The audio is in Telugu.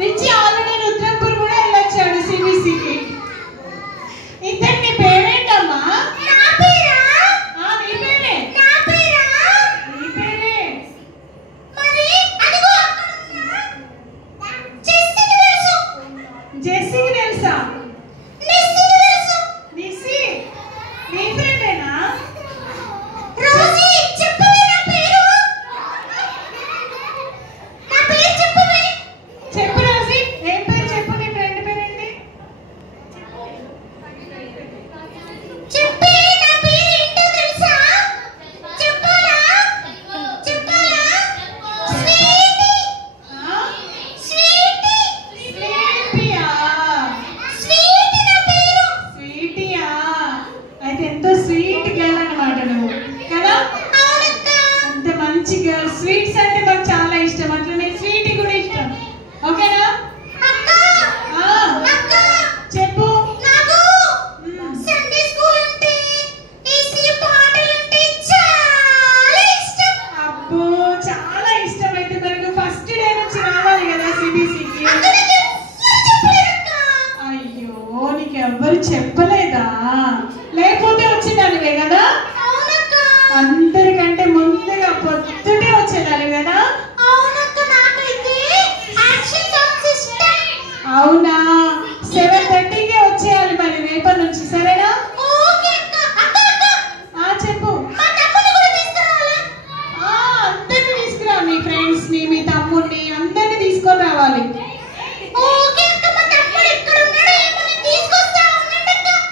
రిచి ఆల్రెడీ రుద్రంపూర్ కూడా వెళ్ళొచ్చాడు సిబిసికి. ఇద్దరు నీ పేరేంటమ్మా? నా పేరా? నీ పేరే. నా పేరా? నీ పేరే. మరి అదిగో జెస్సీకి తెలుసు. జెస్సీకి తెలుసా? నిస్సీకి తెలుసు. నిస్సీ నీ ఫ్రెండేనా? రోజీ చెప్పవే నా పేరు. నా పేరు చెప్పవే. చెప్పు రోజీ, ఏం పేరు చెప్పు, నీ ఫ్రెండ్ పేరేంటి? చెప్పే నా పేరు ఏంటో తెలుసా? చెప్పాలా? చెప్పాలా? స్వీటీ. స్వీటీ. స్వీటీయా? స్వీటీ నా పేరు. స్వీటీయా? అయితే ఎంతో స్వీట్ గర్ల్ అన్నమాట నువ్వు కదా? అవునక్క. అంత మంచి గర్ల్. స్వీట్స్ అంటే మాకు చాలా ఇష్టం, అట్లనే స్వీటీ కూడా ఇష్టం. ఓకేనా? అక్క. అక్క. చెప్పు. నాకు సండే స్కూల్ అంటే ఏసీ పాటలంటే చాలా ఇష్టం. అబ్బో చాలా ఇష్టం. అయితే మరి నువ్వు ఫస్ట్ డే నుంచి రావాలి కదా సిబిసికి. అక్క నాకు ఎవ్వరు చెప్పలేదక్క. అయ్యో, నీకు ఎవ్వరు చెప్పలేదా? లేకపోతే వచ్చేదానివే కదా? అవునక్క. అందరికంటే ముందుగా పొద్దుటే వచ్చేదాన్ని కదా? అవునక్క. నాకైతే యాక్షన్ సాంగ్స్ ఇష్టం. అవునా? 7:30కే వచ్చేయాలి మరి రేపటి నుంచి, సరేనా? ఓకే అక్క. అక్క అక్క. చెప్పు. మా తమ్ముని కూడా తీసుకురావాలా? అందరిని తీసుకురా, మీ ఫ్రెండ్స్ ని, మీ తమ్ముడిని అందరిని తీసుకొని రావాలి. ఓకే